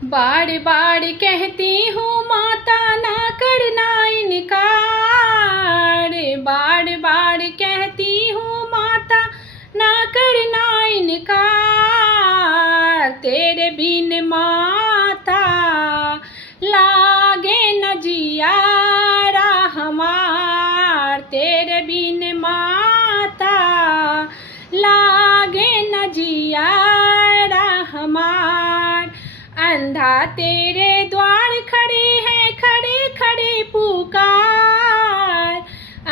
बार बार कहती हूँ माता ना करना इनकार, बार बार कहती हूँ माता ना करना इनकार। तेरे बिन माता लागे न जियारा हमार, तेरे बिन माता लागे न जियारा हमार। अंधा तेरे द्वार खड़े हैं खड़े खड़े पुकार,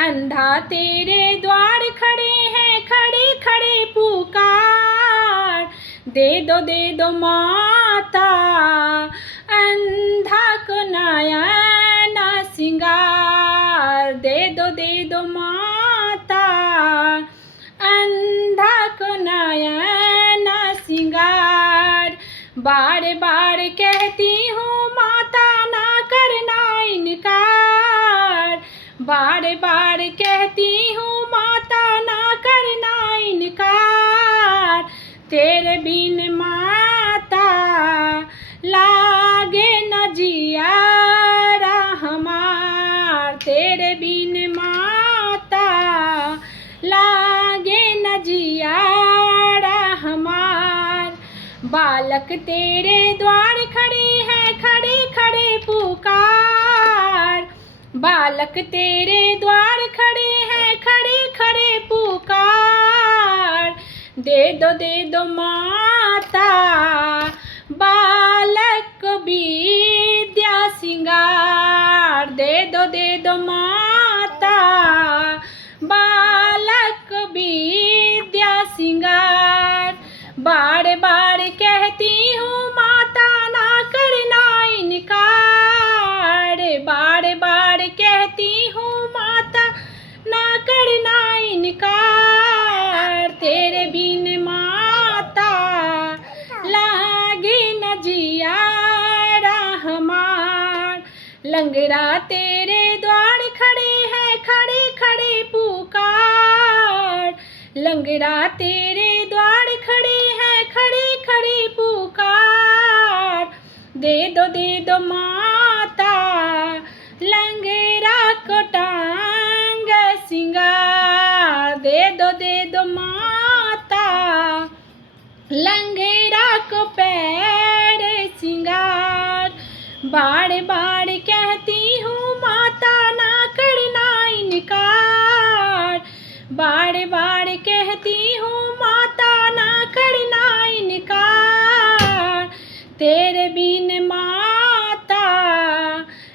अंधा तेरे द्वार खड़े हैं खड़े खड़े पुकार। दे दो माता अंधा को नयन सिंगार, दे दो माता अंधा को नयन सिंगार। बार बार कहती हूँ माता ना करना इनकार, बार बार कहती हूँ माता ना करना इनकार। तेरे बिन माता लागे न जियारा हमार, तेरे बिन माता लागे न जियारा हमार। बालक तेरे द्वार खड़े हैं खड़े खड़े पुकार, बालक तेरे द्वार खड़े हैं खड़े खड़े पुकार। दे दो माता बालक विद्या सिंगार, दे दो माता बालक विद्या सिंगार। बार बार कहती हूँ माता ना करना इनकार, बार बार कहती हूँ माता ना करना इनकार। तेरे बिन माता लागे न जियारा हमार। लंगड़ा तेरे द्वार खड़े हैं खड़े खड़े पुकार, लंगड़ा तेरे द्वार खड़े हैं खड़े खड़े पुकार। दे दो माता लंगड़ा को टांग सिंगार, दे दो माता लंगड़ा को पैर सिंगार। बार बार कहती हूँ माता ना करना इनकार, बार बार कहती हूँ माता ना करना इनकार। तेरे बिन माता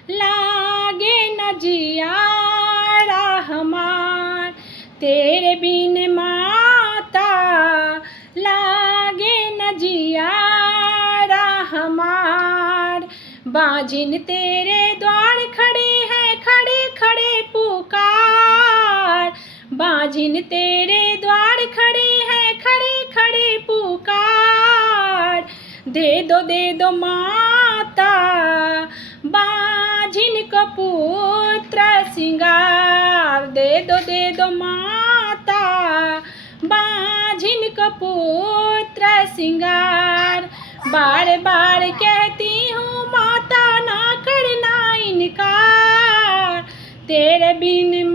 लागे न जियारा हमार, तेरे बिन माता लागे न जियारा हमार। बाजिन तेरे द्वार खड़े हैं खड़े खड़े पुकार, बाजिन तेरे द्वार खड़े हैं खड़े खड़े पुकार। दे दो माता बाजिन को पुत्र सिंगार, दे दो माता बाजिन को पुत्र सिंगार। बार बार कहती हूँ माता ना करना इनकार, तेरे बिन